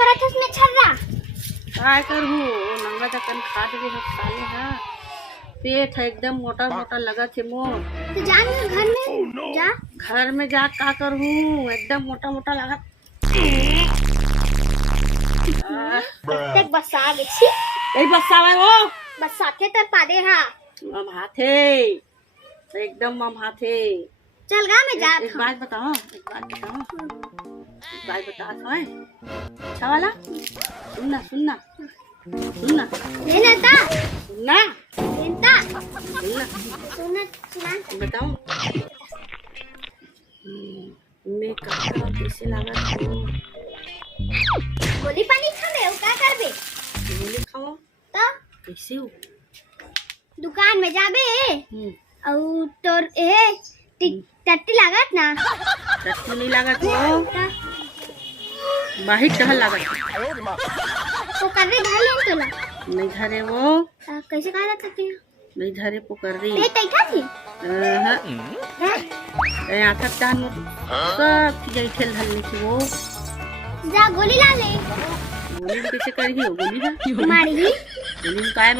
करत हस में छर्रा? काय करहूँ नंगा तकन खा दे साले हा। पेट है एकदम मोटा मोटा लगा थे मोर। तो जा ना घर में जा। घर में जा का करहूँ एकदम मोटा मोटा लगा। देख बसा गेछी कई बसावे वो बसाथे तर पादे हा। मम हाथे एकदम मम हाथे। चल गा में जा। एक बात बताओ है अच्छा वाला सुनना सुनना सुनना लेनता सुनना लेनता सुनना सुन सुना बताओ मैं कहा कैसे लगा तो गोली पानी खाबे उ का करबे? गोली खाओ तो कैसे हो दुकान में जाबे और तोर ए टट्टी लागत ना टट्टी नहीं लागत हो बाहिर टहल लागत तो कररे धर ले तोला नहीं धरे वो कैसे कहा जाता है? नहीं धरे पुकर रही ये तैठा थी आखिर चाहन सब चीज ठेल धरने की वो जा गोली ला ले। गोली कैसे करी हो गोली है मारी गोली में काय